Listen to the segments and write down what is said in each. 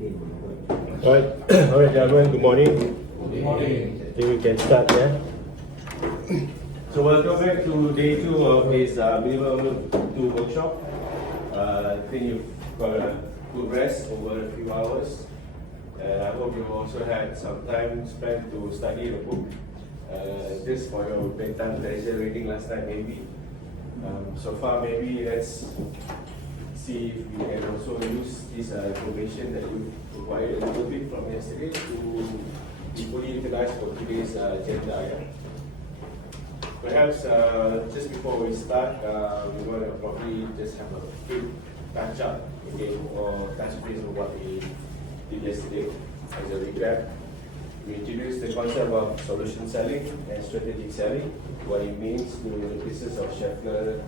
Alright, alright, gentlemen, good morning. Good morning. I think we can start there. So welcome back to day 2 of this minimum 2 workshop. I think you've got a good rest over a few hours. And I hope you also had some time spent to study the book. Just for your bedtime pleasure reading last night maybe. So far maybe let's see if we can also use this information that you provided a little bit from yesterday to be fully utilized for today's agenda. Yeah? Perhaps just before we start, we want to probably just have a quick touch up again or touch base on what we did yesterday as a recap. We introduced the concept of solution selling and strategic selling, what it means to the business of Schaeffler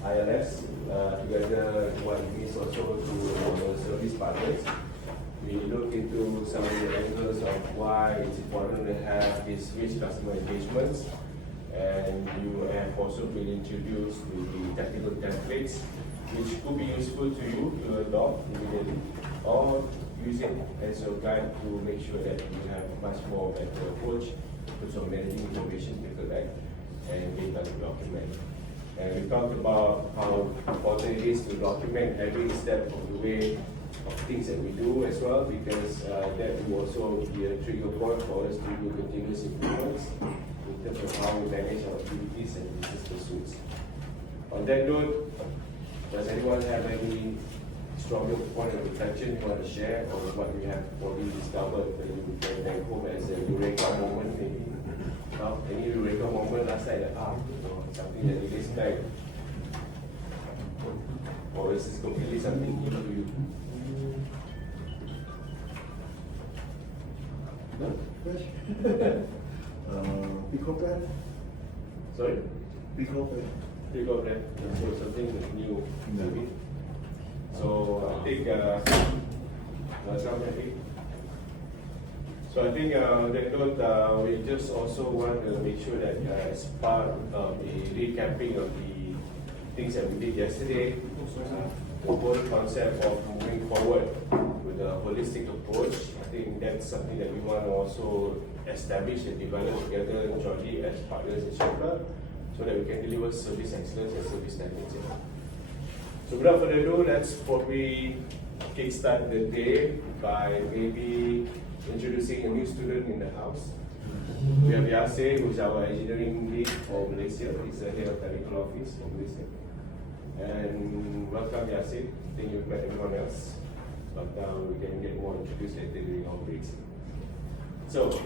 ILS, together what it means also to our service partners. We look into some of the angles of why it's important to have these rich customer engagements, and you have also been introduced to the technical templates, which could be useful to you to adopt immediately, or use it as your guide to make sure that you have much more better approach to managing information to collect and data to document. And we talked about how important it is to document every step of the way of things that we do as well, because that will also be a trigger point for us to do continuous improvements in terms of how we manage our activities and business pursuits. On that note, does anyone have any stronger point of reflection you want to share, or what we have already discovered that you can take home as a eureka moment maybe? Any eureka moment last night that something that you dislike, or is this completely something new to you? No? Pico plan? Sorry? Pico plan. You got that? So something new maybe. So I think So I think that note, we just also want to make sure that as part of the recapping of the things that we did yesterday, the whole concept of moving forward with a holistic approach, I think that's something that we want to also establish and develop together jointly as partners in Schaeffler, so that we can deliver service excellence and service standards. So without further ado, let's probably kickstart the day by maybe introducing a new student in the house. We have Yasir, who's our engineering lead for Malaysia. He's the head of technical office for Malaysia. And welcome, Yasir. I think you've met everyone else, but we can get more introduced later during our breaks. So,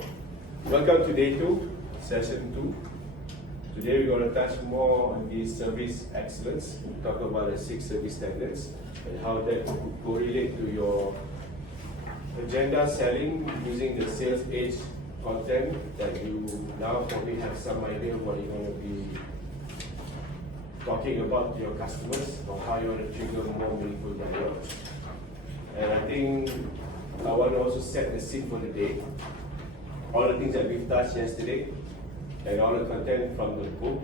welcome to day 2, session 2. Today we're going to touch more on the service excellence. We'll talk about the 6 service standards and how that could correlate to your agenda selling using the sales page content that you now probably have some idea of what you're going to be talking about to your customers, or how you want to trigger more meaningful dialogue. And I think I want to also set the scene for the day. All the things that we've touched yesterday and all the content from the book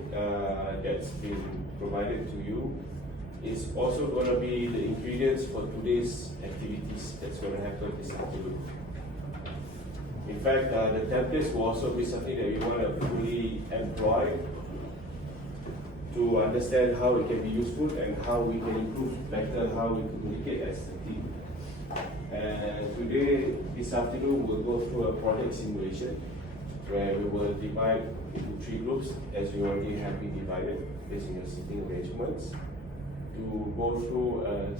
that's been provided to you is also going to be the ingredients for today's activities that's going to happen this afternoon. In fact, the templates will also be something that we want to fully employ to understand how it can be useful and how we can improve better how we communicate as a team. And today, this afternoon, we'll go through a project simulation where we will divide into 3 groups, as you already have been divided based on your seating arrangements, to go through a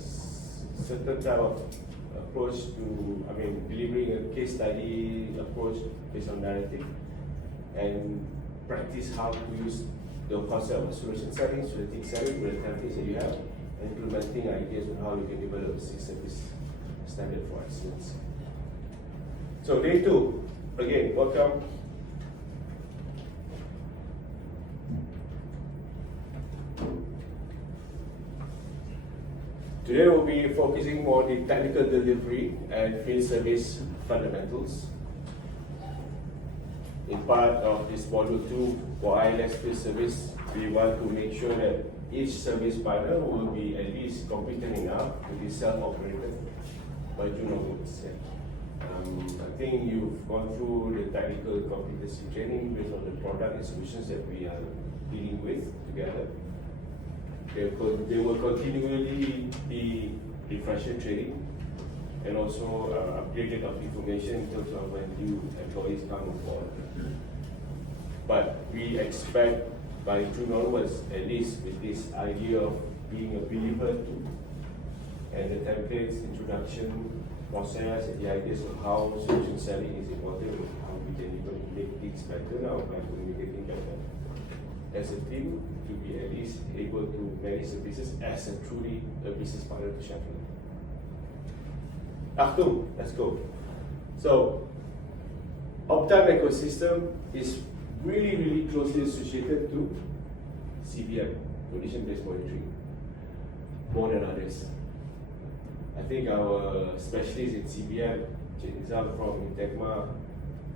certain type of approach to, delivering a case study approach based on narrative, and practice how to use the concept of solution selling, strategic selling with the templates that you have, and implementing ideas on how you can develop a service standard for excellence. So day 2, again, welcome. Today we'll be focusing more on the technical delivery and field service fundamentals. In part of this module 2 for ILS field service, we want to make sure that each service partner will be at least competent enough to be self-operated. by June onwards. Yeah. I think you've gone through the technical competency training based on the product and solutions that we are dealing with together. There will continually be refresher training and also upgraded of information in terms of when new employees come on board. But we expect by June onwards, at least with this idea of being a believer too, and the templates, introduction, process, and the ideas of how solution selling is important, and how we can even make things better now by communicating better as a team to be at least able to manage the business as a truly a business partner to Sheffield. Achtung, let's go. So, Optime ecosystem is really closely associated to CBM, condition-based monitoring, more than others. I think our specialists in CBM, Nizam from Integma,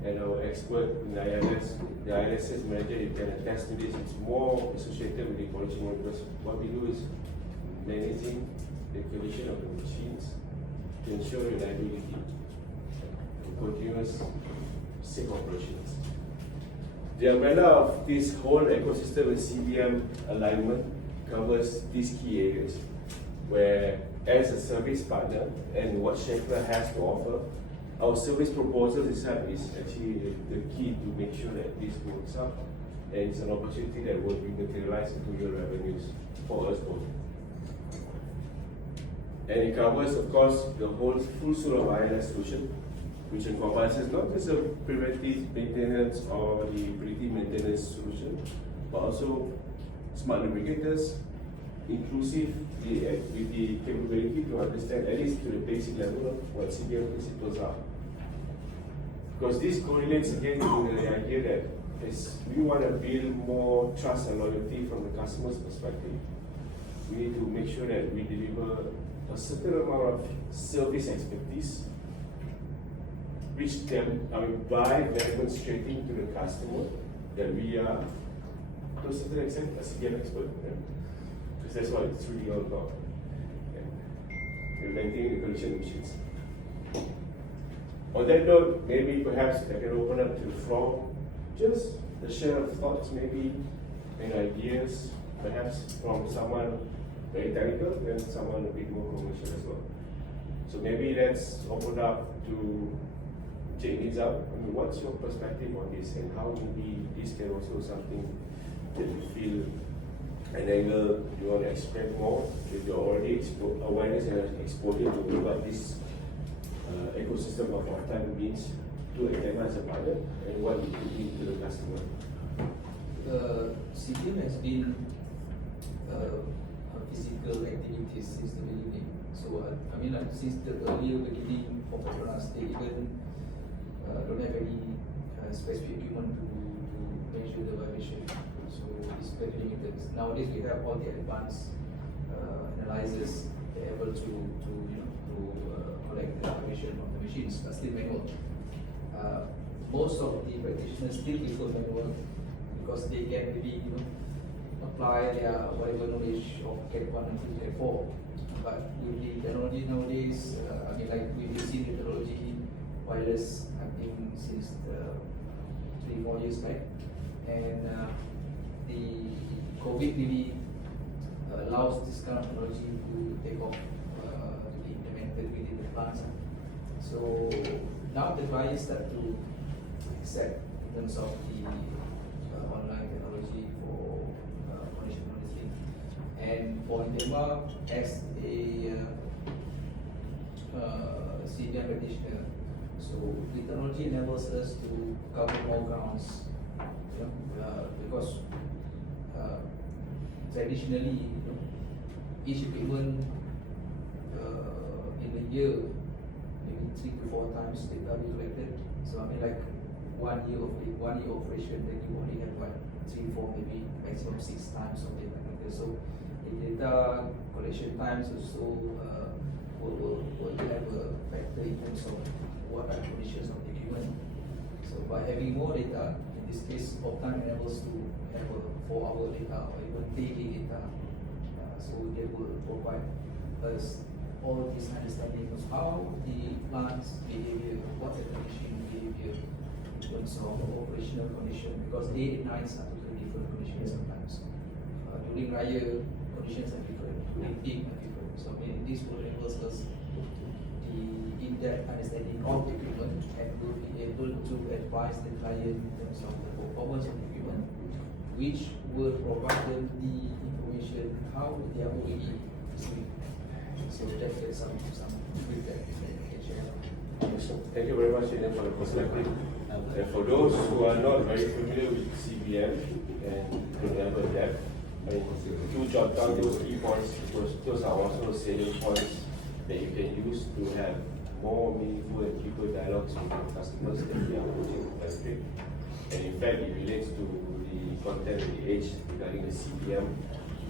and our expert in ILS, the ILSS manager, you can attest to this, it's more associated with the quality because what we do is managing the condition of the machines to ensure reliability and continuous safe operations. The umbrella of this whole ecosystem and CBM alignment covers these key areas where, as a service partner and what Sheffield has to offer, our service proposal itself is actually the key to make sure that this works out, and it's an opportunity that will be materialized into real revenues for us both. And it covers, of course, the whole full suite of ILS solution, which encompasses not just a preventive maintenance or the predictive maintenance solution, but also smart lubricators, inclusive with the capability to understand at least to the basic level of what CBM principles are. Because this correlates again to the idea that as we want to build more trust and loyalty from the customer's perspective, we need to make sure that we deliver a certain amount of service expertise, which can, by demonstrating to the customer that we are, to a certain extent, a CBM expert. Because that's what it's really all about. Maintaining the condition machines. On that note, maybe perhaps I can open up to the floor, just a share of thoughts, maybe, and ideas, perhaps from someone very technical and someone a bit more commercial as well. So maybe let's open up to Nizam. What's your perspective on this, and how maybe this can also something that you feel an angle you want to expand more with your already awareness and exposure to what this ecosystem of time means to Integma as a partner and what it could mean to the customer. CBM has been a physical activity since the beginning. So since the earlier beginning for Petronas, they even don't have any specific equipment to measure the vibration. So it's very limited. Nowadays we have all the advanced analyzers able to collect the vibration from the machines, but still manual. Most of the practitioners still prefer manual because they can really apply their whatever knowledge of Cat 1 until Cat 4. But with the technology nowadays, we've seen the technology wireless, I think since 3-4 years back, and the COVID really allows this kind of technology to take off, to be implemented within the plants. So now the clients start to accept in terms of the online technology for condition monitoring. And for Integma, as a CBM practitioner, so the technology enables us to cover more grounds, because traditionally, each equipment in a year, maybe 3 to 4 times data be collected. So 1 year operation, then you only have 3, 4, maybe maximum 6 times of data collected. So the data collection times also will have a factor in terms of what are the conditions of the equipment. So by having more data, in this case, Optime enables to have a 4-hour data or even daily data. So they will provide us all this understanding of how the plant's behavior, what's the condition behavior in terms of operational condition, because day and nights are totally different conditions sometimes. During Raya, conditions are different, during peak are different. So I mean, this will enable us the in-depth understanding of the equipment and will be able to advise the client in terms of the performance of the equipment, which will provide them the information how their OEE is doing. So that's some feedback that I can share. Thank you very much, Ian, for the perspective. And for those who are not very familiar with CBM and don't have a depth, I mean, do jot down those key points because those are also salient points that you can use to have more meaningful and deeper dialogues with your customers that we are approaching to penetrate. And in fact, it relates to the content of the age regarding the CBM.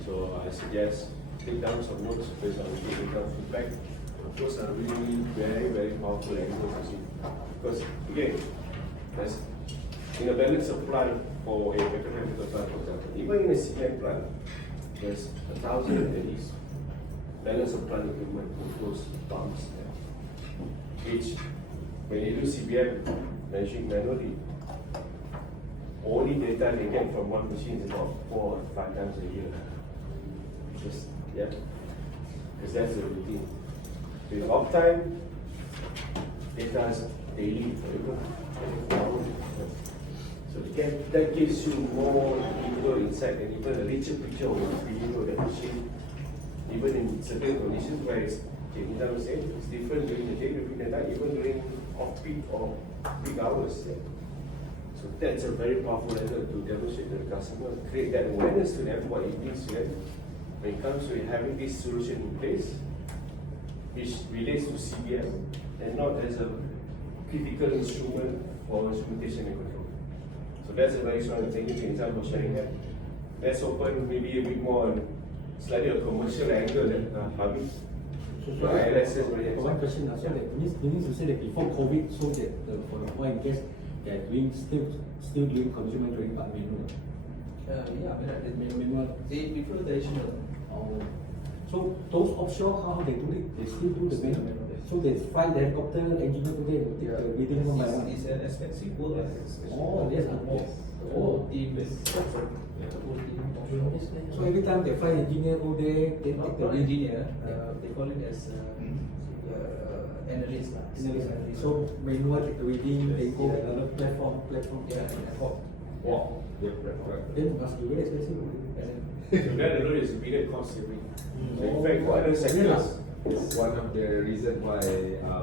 So I suggest take down some notes based on the technical feedback. Those are really very, very powerful angles to see. Because again, there's in a balance supply for a petrochemical plant, for example, even in a cement plant, there's 1,000 at least balance of plant equipment with those pumps there. Which, when you do CBM measuring manually, only data they get from one machine is about 4 or 5 times a year. Just, yeah, because that's the routine. With uptime, data is daily for you. So that gives you more deeper insight and even a richer picture of the behavior of that machine. Even in certain conditions where it's it's different during the day, between the night, even during off-peak or peak hours. Yeah. So that's a very powerful method to demonstrate to the customer, create that awareness to them what it means to them when it comes to having this solution in place, which relates to CBM and not as a critical instrument for instrumentation and control. So that's a very strong thank you in terms for sharing that. Let's open maybe a bit more on slightly a commercial angle that Habib. One question, so that means to say that before COVID, so that for the oil and gas, they are doing still doing consumer drilling but manual. Yeah, I mean, manual. They prefer traditional. So those offshore, how they do it? They still do the manual. So they fly the helicopter, engineer today, take the reading one by one. It's an expensive work. Oh, yes, The whole team is the whole team offshore. So every time they fly engineer go there, they take the Not engineer, they call it as analyst. Analyst. So manual take the reading, they go to another platform. Yeah, airport. Wow. Then must be very expensive. So that alone is immediate cost saving. So in fact, for other sectors, It's one of the reasons why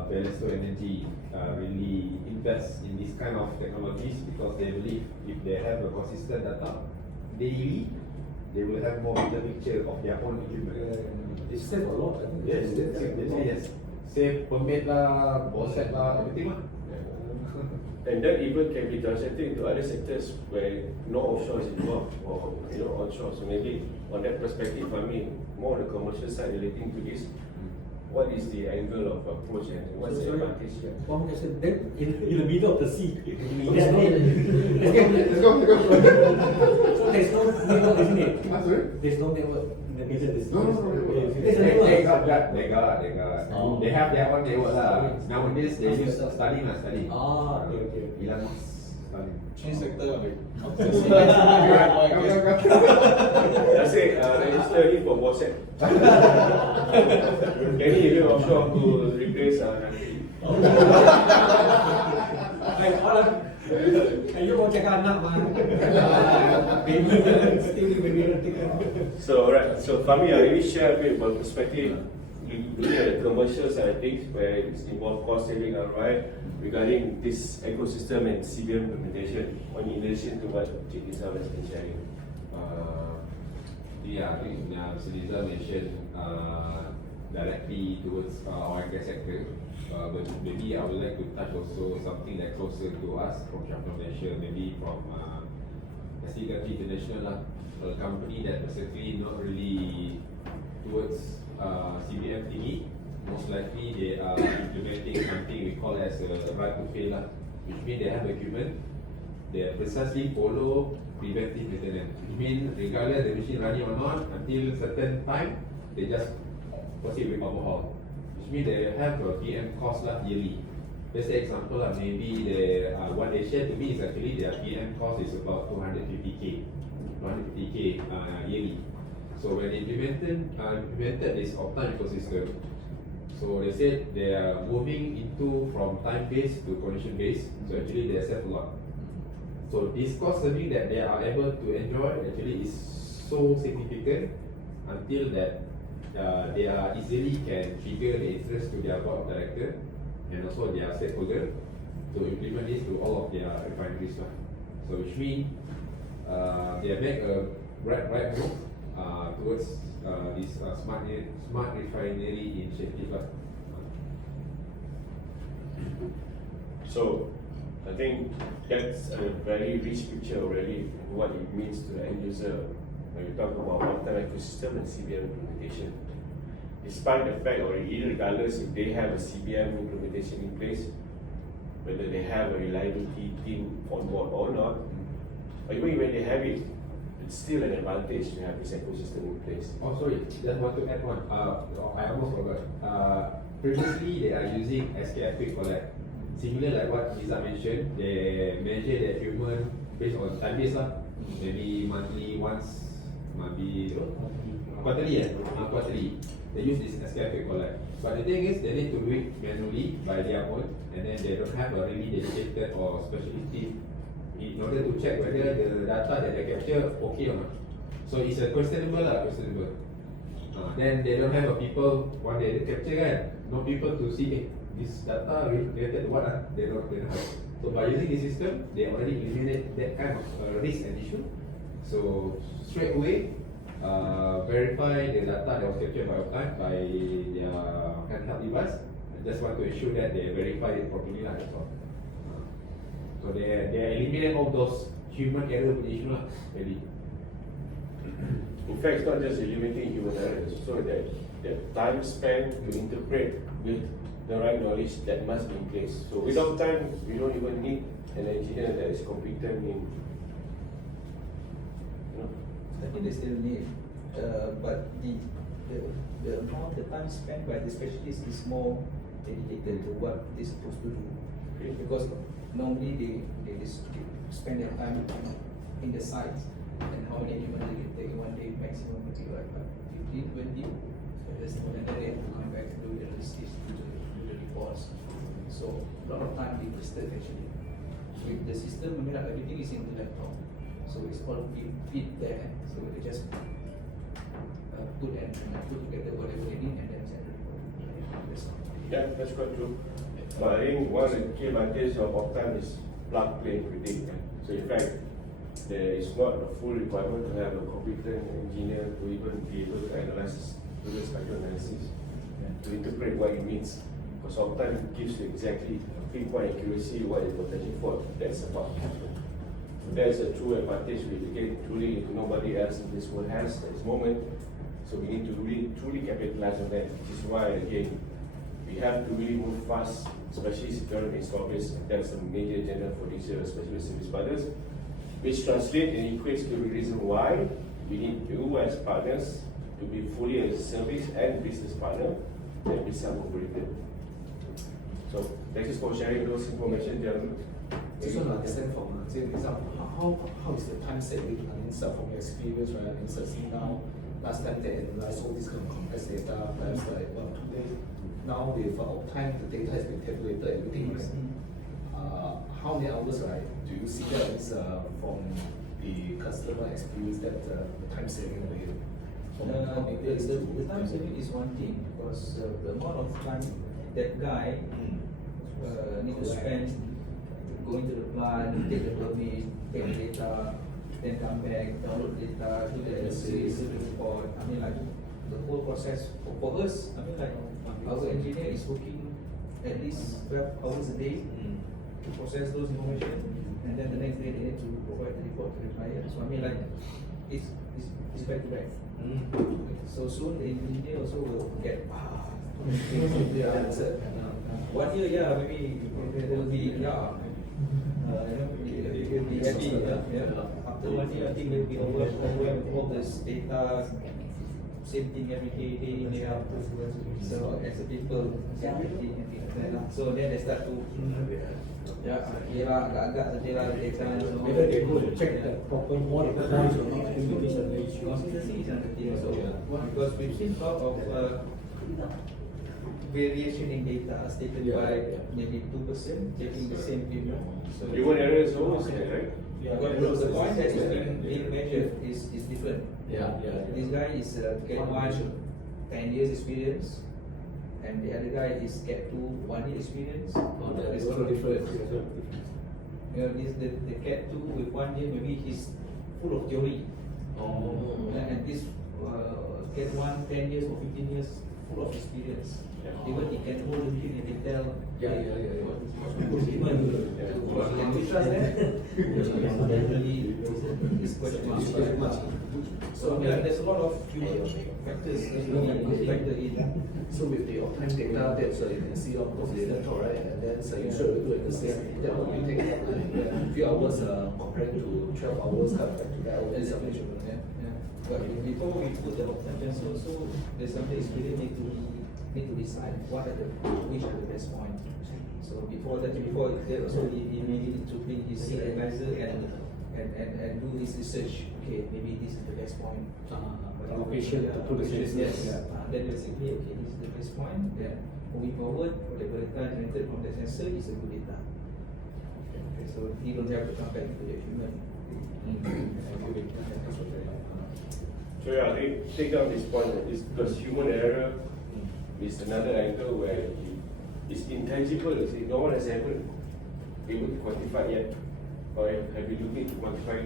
Balesto Energy really invests in this kind of technologies because they believe if they have a consistent data daily, they will have more better picture of their own equipment. They save a lot. I think. Yes, yes. Save permit lah, bosset lah, everything lah. and that even can be translated into other sectors where no offshore is involved or onshore. So maybe on that perspective, I mean more on the commercial side relating to this. What is the angle of approach and what's the advantage here? One question, then in the middle of the sea, Let's go. So there's no network, isn't it? Sorry? There's no network in the middle of the sea. No. There's a network. They got. Oh. They have their own network lah. Nowadays they use studying. Ah, okay. Elon Musk studying. Change sector lah. I say register it for WhatsApp. Any area offshore to replace nanti. You mau cakap anak mah. Baby, still baby. So alright, so Fahmi, I really share a bit about perspective looking at the commercial side of things where it's involved cost saving ROI regarding this ecosystem and CBM implementation in relation to what Cik Lisa has been sharing. Yeah, I think Seliza mentioned directly towards oil and gas sector. But maybe I would like to touch also something that closer to us from Shafran Malaysia, maybe from SDKT International, a company that basically not really towards CBM thingy. Most likely they are implementing something we call as a right to fail, which means they have equipment, they precisely follow preventive maintenance. Which means regardless the machine running or not, until certain time, they just proceed with overhaul. Which means they have a PM cost lah yearly. Let's say example lah, maybe the what they share to me is actually their PM cost is about 250k yearly. So when they implemented this uptime ecosystem, so they said they are moving into from time based to condition based. So actually they save a lot. So this cost saving that they are able to enjoy actually is so significant until that they are easily can trigger the interest to their board of director and also their stakeholder to implement this to all of their refineries. So which means they make a right move towards this smart refinery initiative. So I think that's a very rich picture already of what it means to the end user when you talk about one-time ecosystem and CBM implementation. Despite the fact, or regardless if they have a CBM implementation in place, whether they have a reliability team on board or not, or even when they have it, it's still an advantage to have this ecosystem in place. Oh, sorry, just want to add one. I almost forgot. Previously, they are using SKF Quick Collect. Similar like what Lisa mentioned, they measure the equipment based on time base lah. Maybe monthly once, maybe quarterly. Quarterly. They use this SKF Quick Collect. But the thing is, they need to do it manually by their own, and then they don't have a really dedicated or specialist team in order to check whether the data that they capture okay or not. So it's a questionable. Then they don't have a people when they capture kan, no people to see this data related to what they don't have. So by using this system, they already eliminate that kind of risk and issue. So straight away, verify the data that was captured by their handheld device. I just want to ensure that they verify it properly lah. That's all. So they eliminate all those human error issue lah. Really. In fact, it's not just eliminating human errors, so that the time spent to interpret with the right knowledge that must be in place. So without time, we don't even need an engineer that is competent in, I think they still need, but the amount, the time spent by the specialist is more dedicated to what they're supposed to do. Okay. Because normally they spend their time in the sites and how many human they can take in one day maximum, maybe like 15, 20, and then they have to come back and do the analysis, do the reports. So a lot of time being wasted actually. With the system, I mean like everything is in the laptop, so it's all fit there. So they just put together whatever they need and then send the report. That's all. Yeah, that's quite true. But I think one of the key advantages of uptime is plug, play, predict. So in fact, there is not a full requirement to have a competent engineer to even be able to analyze, do the spectral analysis, to interpret what it means. Because uptime gives you exactly pinpoint accuracy what is potential fault. That's about. So that's a true advantage which again truly nobody else in this world has at this moment. So we need to really truly capitalize on that, which is why again we have to really move fast, especially securing install base. That's a major agenda for this year, especially with service partners, which translates and equates to the reason why we need you as partners to be fully as a service and business partner and be self-operated. So thank you for sharing those information, gentlemen. Just want to understand from how is the time saving? I mean, from your experience, right? I mean, seeing now, last time they analyzed all this kind of complex data, perhaps like 1 or 2 days. Now with time, the data has been tabulated, everything. How many hours, right? Do you see that is from the customer experience that the time saving away? The time saving is one thing because the amount of time that guy need to spend going to the plant, take the permit, take the data, then come back, download data, do the analysis, do the report. I mean like the whole process for us, I mean like our engineer is working at least 12 hours a day to process those information, and then the next day they need to provide the report to the client. So I mean like it's back to back. So soon the engineer also will get the answer. 1 year, yeah, maybe it will be it will be happy. After 1 year, I think they'll be overwhelmed with all this data, same thing every day, day in, day out. So as a people, same thing and things like that lah. So then they start to, okay lah, agak-agak saja lah data. So Whether they go and check the proper more recognized or not, I think it is another issue. consistency is another thing also, because we've seen a lot of variation in data stated by maybe 2% taking the same period. So Human error is almost there, right? but the point that is being measured is different. This guy is get 10 years experience, and the other guy is get 1 year experience. There's a lot of difference. You know, the cat 2 with 1 year, maybe he's full of theory. And this cat 1, 10 years or 15 years, full of experience. Even he can hold the thing and he tell. Can we trust that? This question. So there's a lot of human factors that you factor in. So with the time data, that's you can see of course it's natural, right? And then so you should do it the same. That will you take a few hours compared to 12 hours back to that. Exactly. But before we put the options also, there's something is really need to decide which are the best point. So before that also he may need to bring his advisor and do his research. Okay, maybe this is the best point. Location to put the Yes. sensors. Then basically, okay, this is the best point. Then moving forward, whatever data generated from the sensor is a good data. Okay, so he don't have to come back to the human. So yeah, I take down this point is because human error is another angle where it's intangible. You see, no one has ever able to quantify yet, or have been looking to quantify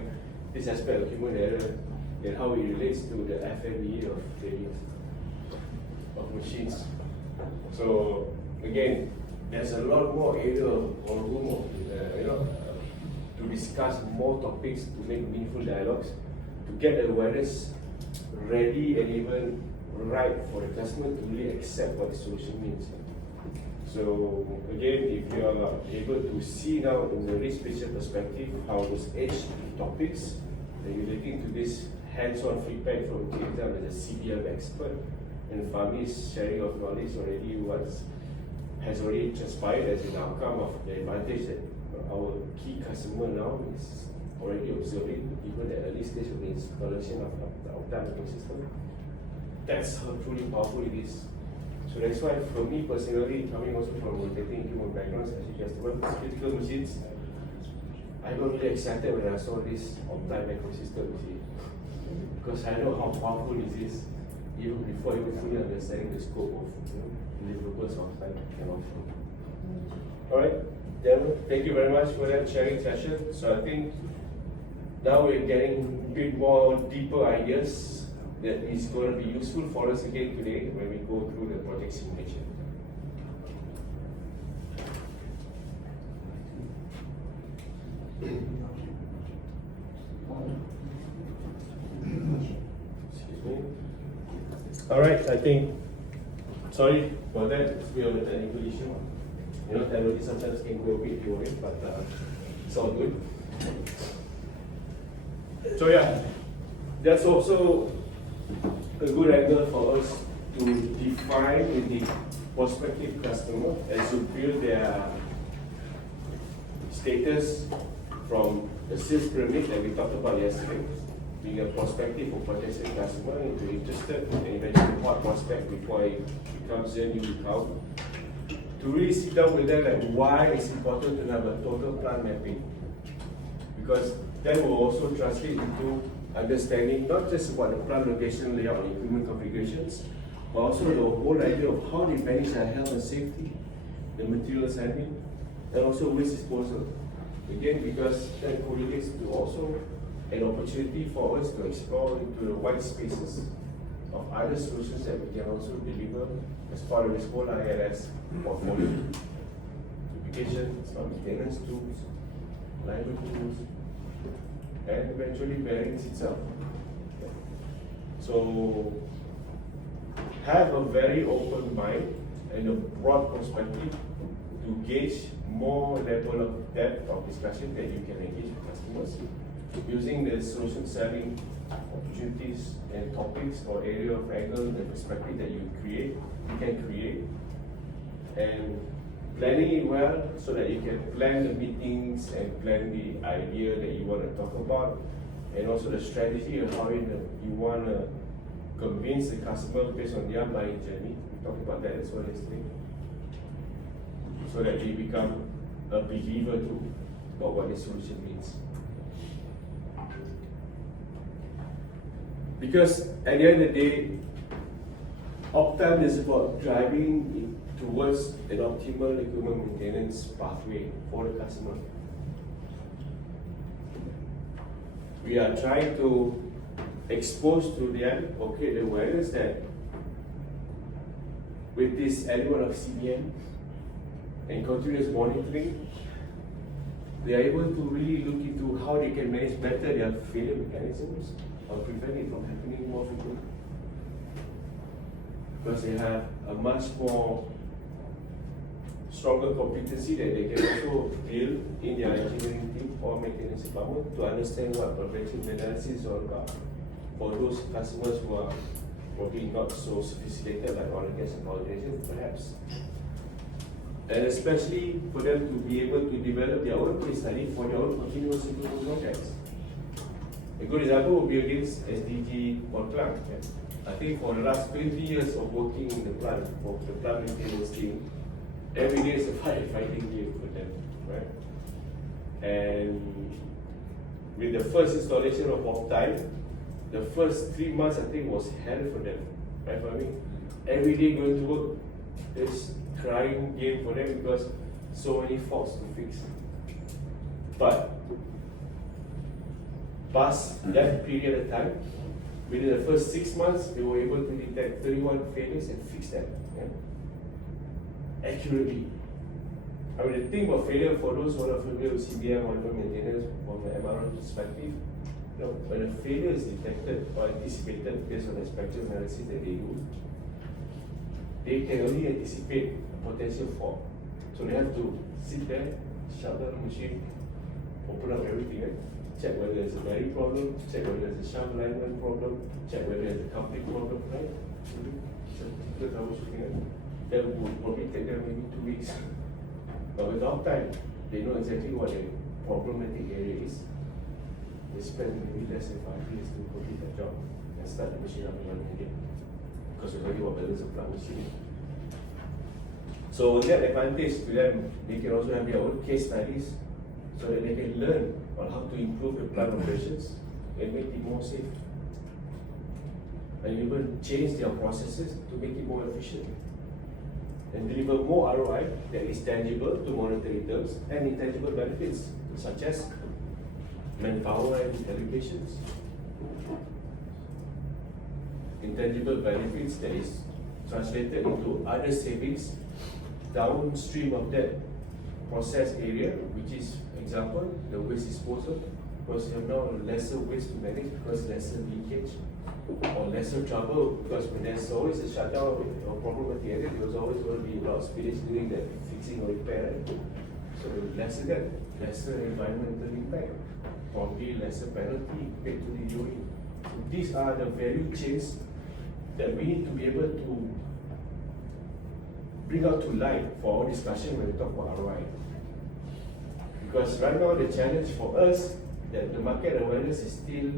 this aspect of human error and how it relates to the FME of machines. So again, there's a lot more area or room to discuss more topics, to make meaningful dialogues, to get the awareness ready and even right for the customer to really accept what the solution means. So again, if you are able to see now in the risk-based perspective how those edge topics, then you're looking to this hands-on feedback from Kitam as a CBM expert, and Fahmi's sharing of knowledge already has already transpired as an outcome of the advantage that our key customer now is already observing, even at early stage of the installation of the uptime ecosystem. That's how truly powerful it is. So that's why for me personally, coming also from rotating human backgrounds as a customer, critical machines, I got really excited when I saw this uptime ecosystem, you see. Because I know how powerful it is, even before even fully understanding the scope of deliverables of time and offshore. Alright, Devon, thank you very much for that sharing session. So I think now we're getting a bit more deeper ideas that is going to be useful for us again today when we go through the project simulation. Excuse me. All right, I think, sorry for that, it's a bit of a technical issue. You know, technology sometimes can go a bit haywire, but it's all good. So yeah, that's also a good angle for us to define with the prospective customer as to build their status from the sales pyramid that we talked about yesterday, being a prospective or potential customer into interested and eventually hot prospect before it becomes a new account. To really sit down with them like why it's important to have a total plant mapping, because that will also translate into understanding not just about the plant location, layout, and equipment configurations, but also the whole idea of how they manage their health and safety, the materials handling, and also waste disposal. Again, because that correlates to also an opportunity for us to explore into the white spaces of other solutions that we can also deliver as part of this whole ILS portfolio. Duplication, some maintenance tools, alignment tools, and eventually bearings itself. So have a very open mind and a broad perspective to gauge more level of depth of discussion that you can engage with customers using the solution selling opportunities and topics or area of angle and perspective that you can create, and planning it well so that you can plan the meetings and plan the idea that you want to talk about, and also the strategy of how you want to convince the customer based on their buying journey. We talked about that as well yesterday, so that they become a believer too about what the solution means. Because at the end of the day, Optime is about driving towards an optimal equipment maintenance pathway for the customer. We are trying to expose to them or create the awareness that with this element of CBM and continuous monitoring, they are able to really look into how they can manage better their failure mechanisms or prevent it from happening more frequently. Because they have a much more stronger competency that they can also build in their engineering team or maintenance department to understand what preventive analysis is all about for those customers who are probably not so sophisticated like oil and gas and power generation perhaps. And especially for them to be able to develop their own case study for their own continuous improvement projects. A good example would be against SDG on plant. I think for the last 20 years of working in the plant, for the plant maintenance team, every day is a firefighting day for them, right? And with the first installation of Optime, the first 3 months I think was hell for them, right? For me, every day going to work is crying game for them because so many faults to fix. But past that period of time, within the first 6 months, they were able to detect 31 failures and fix them accurately. I mean, the thing about failure, for those who are not familiar with CBM or maintenance from the MRO perspective, when a failure is detected or anticipated based on the spectrum analysis that they do, they can only anticipate a potential fault. So they have to sit there, shut down the machine, open up everything, check whether there's a bearing problem, check whether there's a shaft alignment problem, check whether there's a coupling problem, right? So typical troubleshooting. That would probably take them maybe 2 weeks. But with Optime, they know exactly what the problematic area is. They spend maybe less than 5 years to complete that job and start the machine up and running again. Because we're talking about balance of plant machining. So with that advantage to them, they can also have their own case studies so that they can learn on how to improve the plant operations and make it more safe. And even change their processes to make it more efficient. And deliver more ROI that is tangible to monetary terms and intangible benefits, such as manpower and allocations. Intangible benefits that is translated into other savings downstream of that process area, which is, example, the waste disposal, because you have now lesser waste to manage because lesser leakage, or lesser trouble because when there's always a shutdown or problematic area, there's always going to be a lot of spillage during that fixing or repair. So lesser that, lesser environmental impact, probably lesser penalty paid to the UE. So these are the value chains that we need to be able to bring out to light for our discussion when we talk about ROI. Because right now the challenge for us that the market awareness is still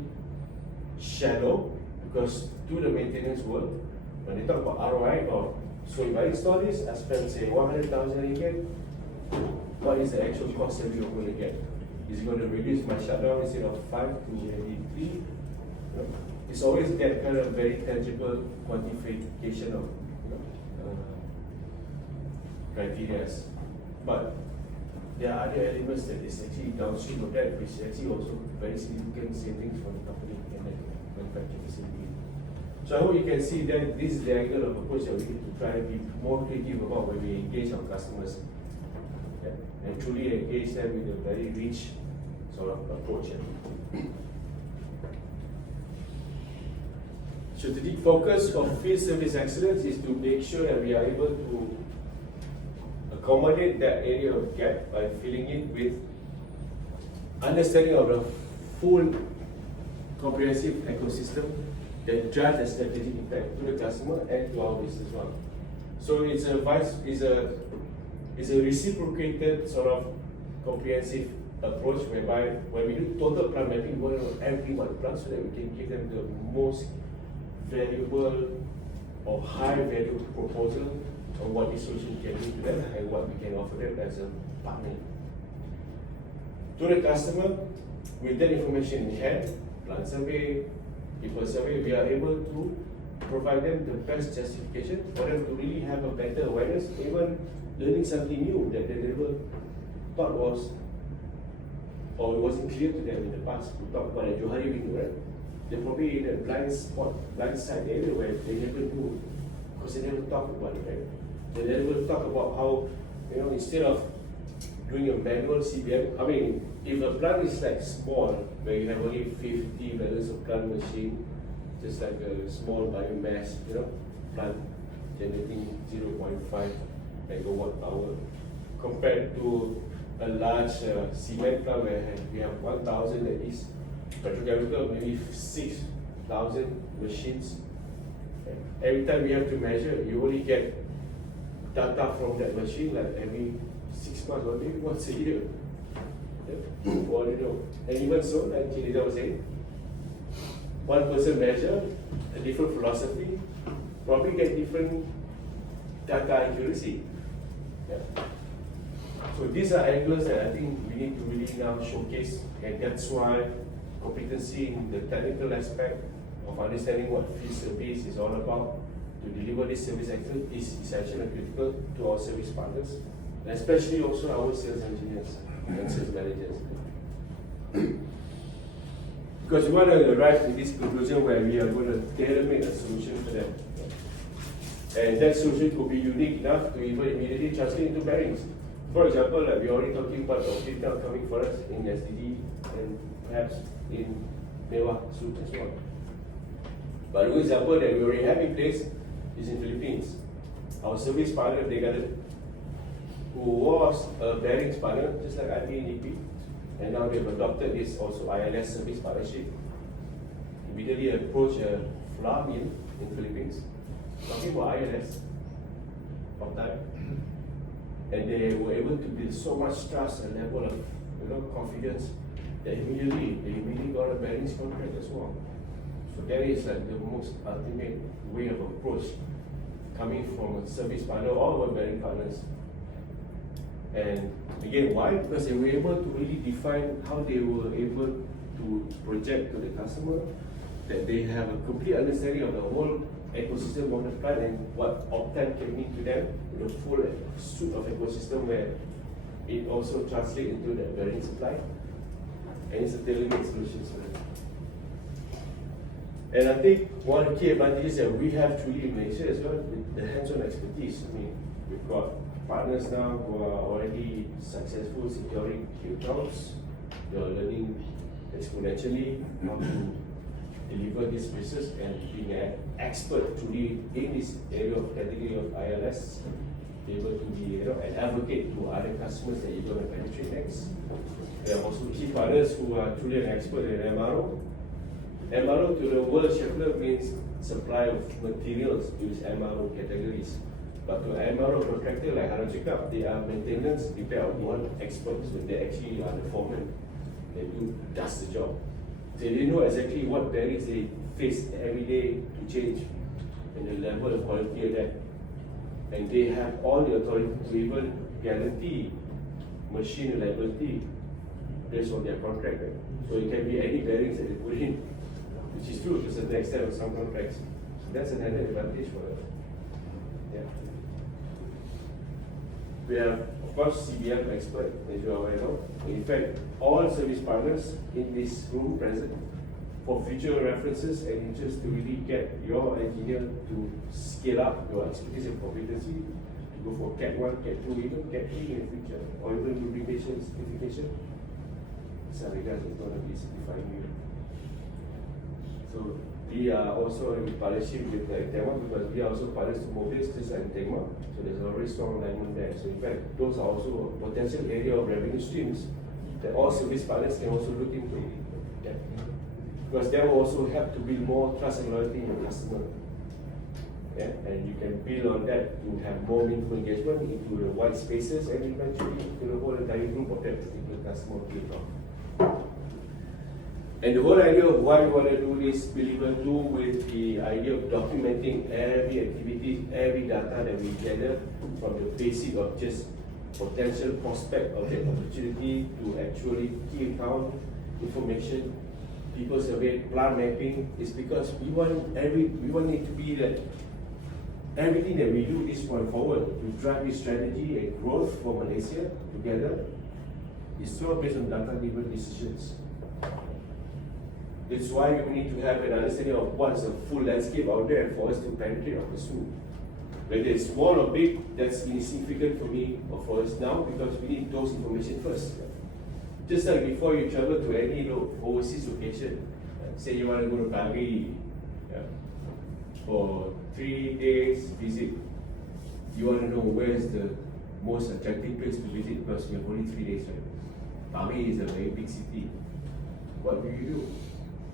shallow. Because to the maintenance world, when they talk about ROI, or so if I install this, I spend say 100,000 ringgit, what is the actual cost that we are going to get? Is it going to reduce my shutdown instead of 5 to maybe 3? It's always that kind of very tangible quantification of criteria. But there are other elements that is actually downstream of that, which is actually also very significant savings for the company and the manufacturing facility. So I hope you can see that this is the angle of approach that we need to try and be more creative about when we engage our customers, and truly engage them with a very rich sort of approach. Strategic focus of field service excellence is to make sure that we are able to accommodate that area of gap by filling it with understanding of the full comprehensive ecosystem that drives the strategic impact to the customer and to our business one. So it's a reciprocated sort of comprehensive approach whereby when we do total plant mapping, we want to know every one plant so that we can give them the most valuable or high value proposal on what this solution can do to them and what we can offer them as a partner. To the customer, with that information in hand, plant survey, people survey, we are able to provide them the best justification for them to really have a better awareness, even learning something new that they never thought was, or it wasn't clear to them in the past. We talked about the Johari window, right? They're probably in a blind spot, blind side area where they never knew, because they never talked about it, right? They never talk about how, instead of doing a manual CBM, I mean, if a plant is like small, where you have only 50 balance of plant machine, just like a small biomass, plant generating 0.5 megawatt hour, compared to a large cement plant where we have 1,000 at least, petrochemical maybe 6,000 machines. Every time we have to measure, you only get data from that machine like every 6 months or maybe once a year. Or and even so, like Chinita was saying, one person measure a different philosophy, probably get different data accuracy. Yeah. So these are angles that I think we need to really now showcase, and that's why competency in the technical aspect of understanding what field service is all about to deliver this service excellence is essential and critical to our service partners, and especially also our sales engineers and sales managers. Because we want to arrive to this conclusion where we are going to tailor-make a solution for them. And that solution could be unique enough to even immediately translate into bearings. For example, like we're already talking about the fit out coming for us in SDD and perhaps in Mewah soon as well. But a good example that we already have in place is in Philippines. Our service partner, Degaden, who was a bearings partner, just like IP and EP, and now they've adopted this also ILS service partnership. Immediately approached a flour mill in Philippines, talking about ILS of time. And they were able to build so much trust and level of confidence that immediately got a bearings contract as well. So that is like the most ultimate way of approach coming from a service partner or our bearing partners. And again, why? Because they were able to really define how they were able to project to the customer that they have a complete understanding of the whole ecosystem of the plant and what Optime can mean to them, the full suite of ecosystem where it also translates into the bearing supply, and it's a tailor-made solution for them. And I think one of the key advantages that we have truly in Malaysia as well with the hands-on expertise. I mean, we've got partners now who are already successful securing key accounts. They are learning exponentially how to deliver this business and being an expert truly in this area of category of ILS, be able to be an advocate to other customers that you're going to penetrate next. There are also key partners who are truly an expert in MRO. MRO to the world Schaeffler means supply of materials to its MRO categories. But to MRO contractor like Haran Cakap, they are maintenance repair one experts, but they actually are the foreman. They does the job. They know exactly what bearings they face every day to change and the level of quality of that. And they have all the authority to even guarantee machine reliability based on their contract. Right? So it can be any bearings that they put in, which is true to a certain extent of some contracts. So that's an added advantage for us. Yeah. We have, of course, CBM expert, as you are aware of. In fact, all service partners in this room present, for future references and interest to really get your engineer to scale up your expertise and competency, to go for CAT 1, CAT 2, even CAT 3 in the future, or even lubrication certification. Sarigas is going to be certifying you. So we are also in partnership with Tegma because we are also partners to Mobilis and Tegma. So there's a very strong alignment there. So in fact, those are also potential area of revenue streams that all service partners can also look into. Yeah. Because that will also help to build more trust and loyalty in your customer. Yeah, and you can build on that to have more meaningful engagement into the white spaces and eventually to the whole entire group of that particular customer came from. And the whole idea of why we want to do this Believer 2 with the idea of documenting every activity, every data that we gather from the basic of just potential prospect of the opportunity to actually key account information, people survey, plant mapping, is because we want it to be that everything that we do this point forward to drive this strategy and growth for Malaysia together is all based on data-driven decisions. That's why we need to have an understanding of what's the full landscape out there for us to penetrate or pursue. Whether it's small or big, that's insignificant for me or for us now because we need those information first. Just like before you travel to any overseas location, say you want to go to Bali for 3 days visit, you want to know where's the most attractive place to visit because you have only 3 days, right? Bali is a very big city. What do?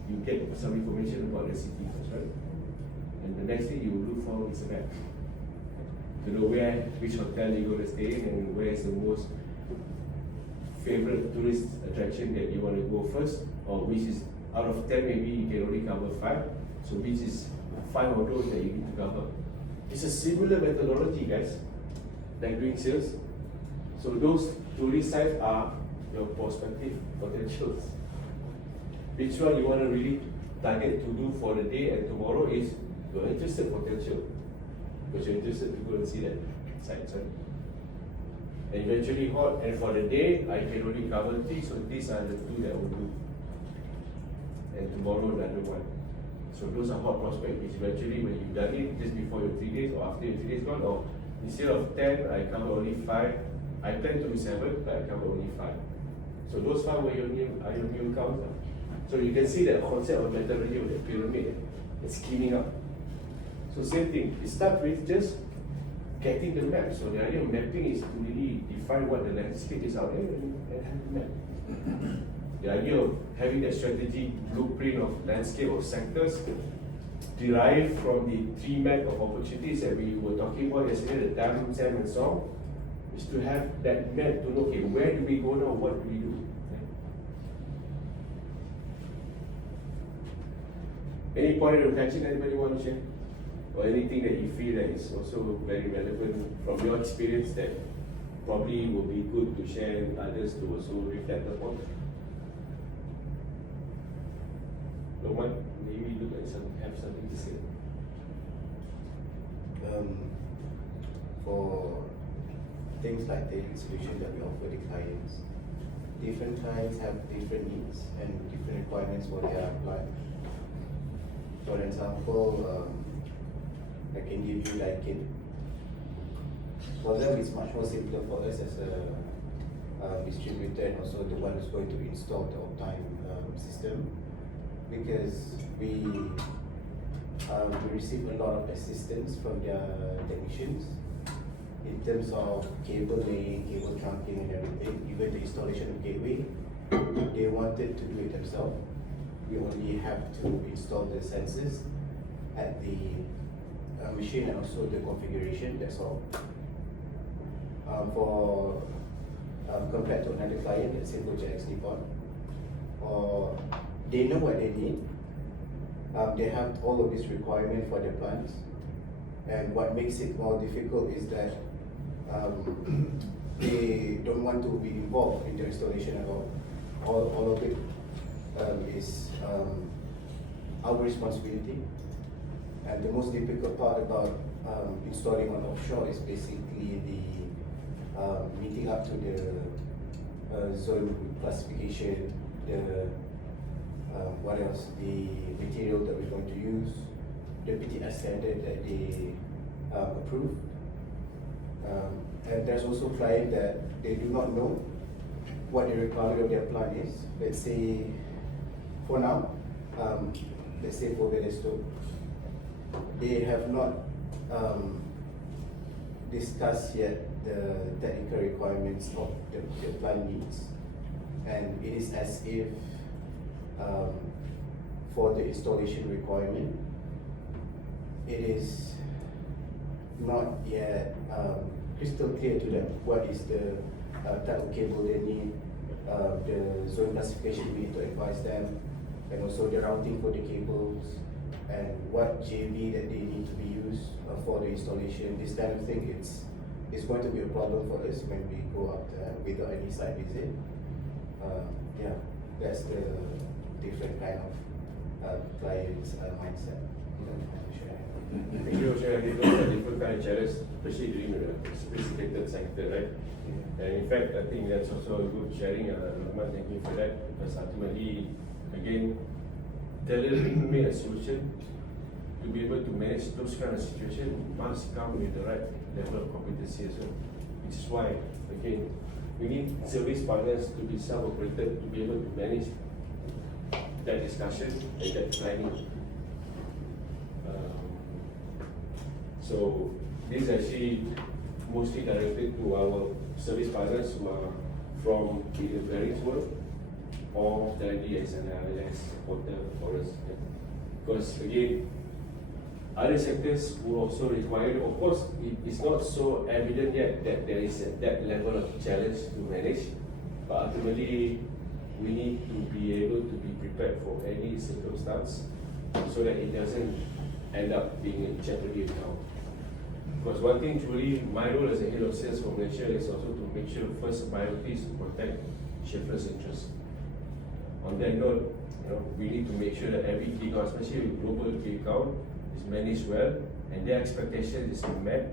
You get some information about the city first, right? And the next thing you look for is a map. To know which hotel you're going to stay in and where is the most favorite tourist attraction that you want to go first, or which is out of 10 maybe you can only cover 5. So which is 5 of those that you need to cover. It's a similar methodology, guys, like doing sales. So those tourist sites are your prospective potentials. Which one you want to really target to do for the day and tomorrow is your interested potential. Because you're interested to go and see that site, right? And eventually hot, and for the day, I can only cover 3, so these are the 2 that I will do. And tomorrow another one. So those are hot prospects, which eventually when you've done it, just before your 3 days or after your 3 days gone, or instead of 10, I cover only 5. I plan to do 7, but I cover only 5. So those 5 are your new accounts. So you can see that concept of methodology of the pyramid, it's scheming up. So same thing, it starts with just getting the map. So the idea of mapping is to really define what the landscape is out there and have the map. The idea of having that strategy blueprint of landscape of sectors derived from the 3 map of opportunities that we were talking about yesterday, the Dam, Sam and Song, is to have that map to know, okay, where do we go now, what do we do? Any point of contention anybody want to share? Or anything that you feel that is also very relevant from your experience that probably will be good to share with others to also reflect upon? No one, maybe look at have something to say. For things like the solution that we offer the clients, different clients have different needs and different requirements for their client. For example, I can give you like it. For them, it's much more simpler for us as a distributor and also the one who's going to install the uptime system, because we receive a lot of assistance from their technicians in terms of cable laying, cable trunking and everything, even the installation of gateway. They wanted to do it themselves. We only have to install the sensors at the machine and also the configuration, that's all. Compared to another client, let's say Project XD Pod, or they know what they need. They have all of these requirements for their plants, and what makes it more difficult is that they don't want to be involved in the installation at all. All of it is our responsibility. And the most difficult part about installing on offshore is basically the meeting up to the zone classification, the what else? The material that we're going to use, the PTS standard that they approve. And there's also clients that they do not know what the requirement of their plant is. Let's say, for now, let's say for Venesto, they have not discussed yet the technical requirements of the plant needs. And it is as if for the installation requirement, it is not yet crystal clear to them what is the type of cable they need, the zone classification we need to advise them, and also the routing for the cables, and what JB that they need to be used for the installation. This kind of thing, it's going to be a problem for us when we go out without any site visit. Yeah, that's the different kind of client's mindset. Thank you, Share. Those are different kind of challenges, especially during the sophisticated sector, right? And in fact, I think that's also a good sharing. Rahman, thank you for that, because ultimately, again, tailor-made a solution to be able to manage those kind of situations must come with the right level of competency as well. Which is why, again, we need service partners to be self-operated to be able to manage that discussion and that planning. So this is actually mostly directed to our service partners who are from the bearings world or directly as an LS supporter for us. Because again, other sectors will also require, of course, it's not so evident yet that there is that level of challenge to manage, but ultimately we need to be able to be prepared for any circumstance so that it doesn't end up being in jeopardy account. Because one thing truly, my role as a head of sales for Malaysia is also to make sure first priority is to protect Schaeffler's interests. On that note, we need to make sure that every key account, especially with global key account, is managed well and their expectation is met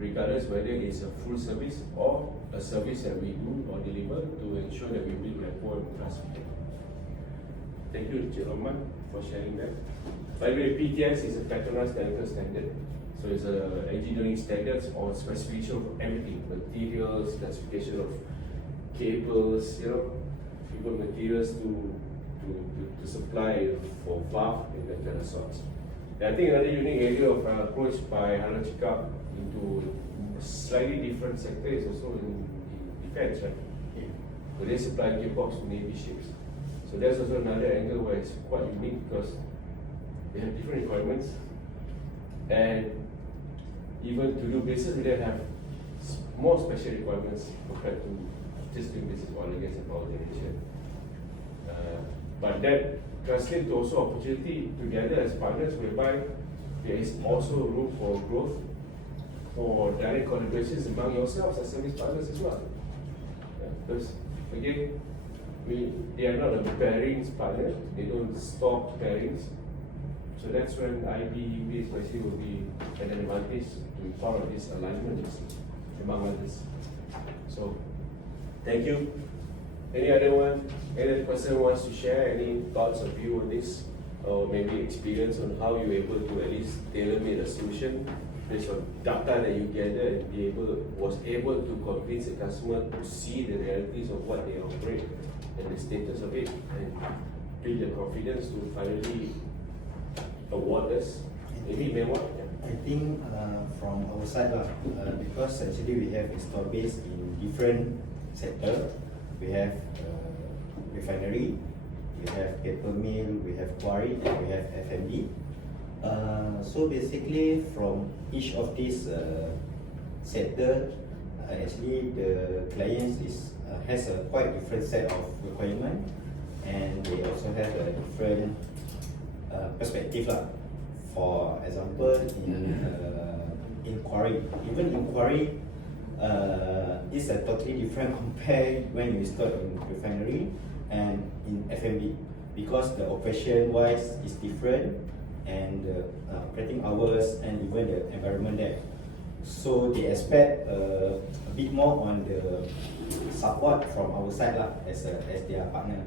regardless whether it's a full service or a service that we do or deliver to ensure that we build rapport and trust. Thank you, Encik Rahman, for sharing that. By the way, PTS is a patronized technical standard. So it's a engineering standards or specification of everything, materials, classification of cables, even materials to supply for valve and that kind of sorts. And I think another unique area of approach by Hannah Chikap into a slightly different sector is also in defense, right? Yeah. So they supply gearbox to Navy ships. So that's also another angle where it's quite unique because they have different requirements, and even to do business with them have more special requirements compared to just doing business with oil and gas and power generation. But that translates to also opportunity together as partners, whereby there is also room for growth for direct collaborations among yourselves as service partners as well. Because again, they are not a bearings partner, they don't stock bearings. So that's when IB especially will be an advantage to be part of this alignment among others. So thank you. Any other person wants to share any thoughts or view on this, or maybe experience on how you were able to at least tailor-made a solution based on data that you gather and was able to convince the customer to see the realities of what they operate and the status of it, and build the confidence to finally award us. Maybe Memo? I think from our side because actually we have install base in different sector. We have refinery, we have paper mill, we have quarry, and we have FMD. So basically from each of these sector, actually the clients has a quite different set of requirement, and they also have a different perspective lah. For example, in quarry, even in quarry, it's a totally different compared when you start in refinery and in FMB, because the operation wise is different, and the operating hours and even the environment there. So they expect a bit more on the support from our side lah, as their partner.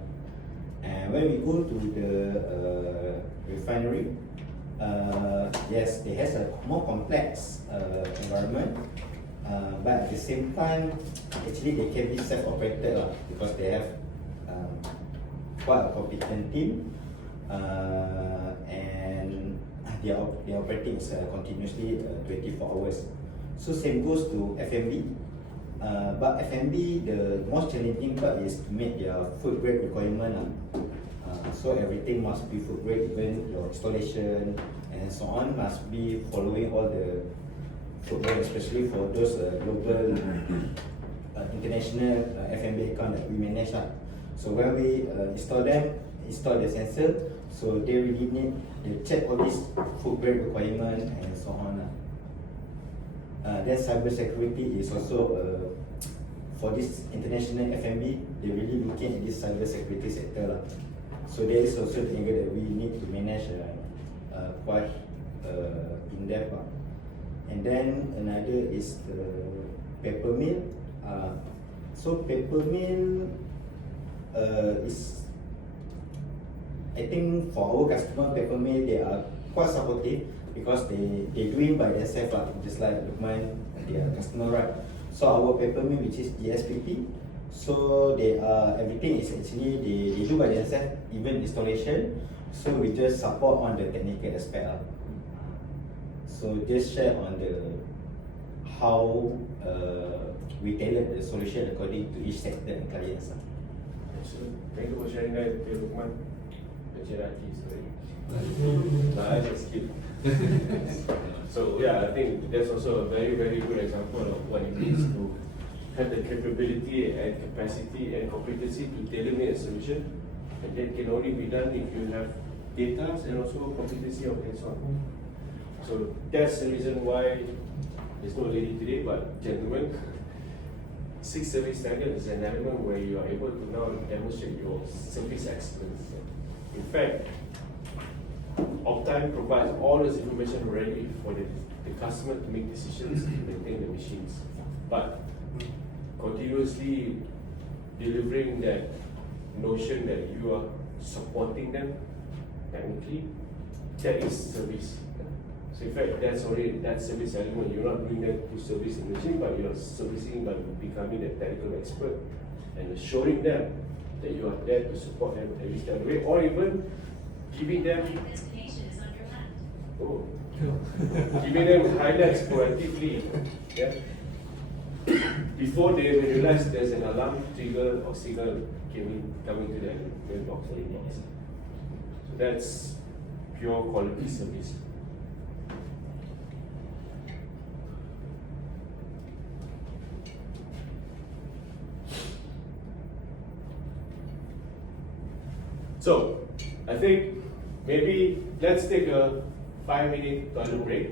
And when we go to the refinery, yes, it has a more complex environment, but at the same time, actually they can be self-operated lah, because they have quite a competent team, and they are operating continuously 24 hours. So same goes to FMB. But FMB, the most challenging part is to meet their food grade requirement. So everything must be food grade, even your installation and so on must be following all the food grade, especially for those global international F&B account that we manage. So when we install the sensor, so they really need to check all these food grade requirement and so on. Then cyber security is also for this international F&B, they really looking at this cyber security sector. So there is also the angle that we need to manage quite in depth. And then another is the paper mill. So paper mill is, I think for our customer, paper mill, they are quite supportive because they doing by themselves, just like Lukman, their customer, right? So our paper mill, which is GSPP, so they are, everything is actually they do by themselves, even installation. So we just support on the technical aspect. So just share on the how we tailor the solution according to each sector and clients. Excellent. Thank you for sharing that, Lukman. I just skip. So yeah, I think that's also a very, very good example of what it means to have the capability and capacity and competency to tailor-make a solution, and that can only be done if you have data and also competency of hands-on. So that's the reason why there's no lady today, but gentlemen, 6 service standard is an element where you are able to now demonstrate your service excellence. In fact, Uptime provides all this information ready for the customer to make decisions to maintain the machines. But continuously delivering that notion that you are supporting them technically, that is service. So in fact, that's already that service element. You're not doing that to service the machine, but you're servicing by becoming the technical expert and showing them that you are there to support them every step of the way, or even giving them giving them highlights proactively, yeah, before they realize there's an alarm trigger or signal coming to their mailbox or inbox. So that's pure quality service. So, I think maybe let's take a 5-minute toilet break,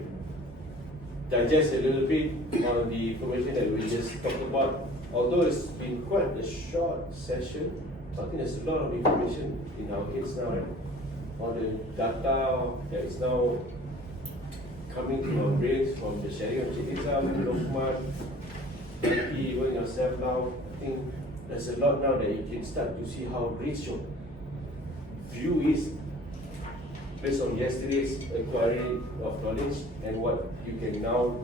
digest a little bit on the information that we just talked about. Although it's been quite a short session, I think there's a lot of information in our heads now, right? All the data that is now coming to our brains from the sharing of Chitizam, Lokman, even yourself now. I think there's a lot now that you can start to see how rich your view is based on yesterday's acquiring of knowledge and what you can now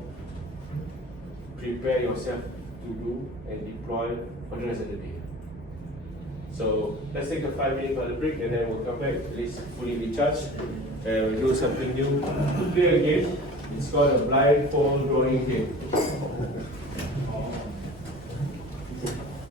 prepare yourself to do and deploy for the rest of the day. So let's take a 5-minute toilet break and then we'll come back at least fully recharged and we'll do something new. To play a game, it's called a blindfold drawing game.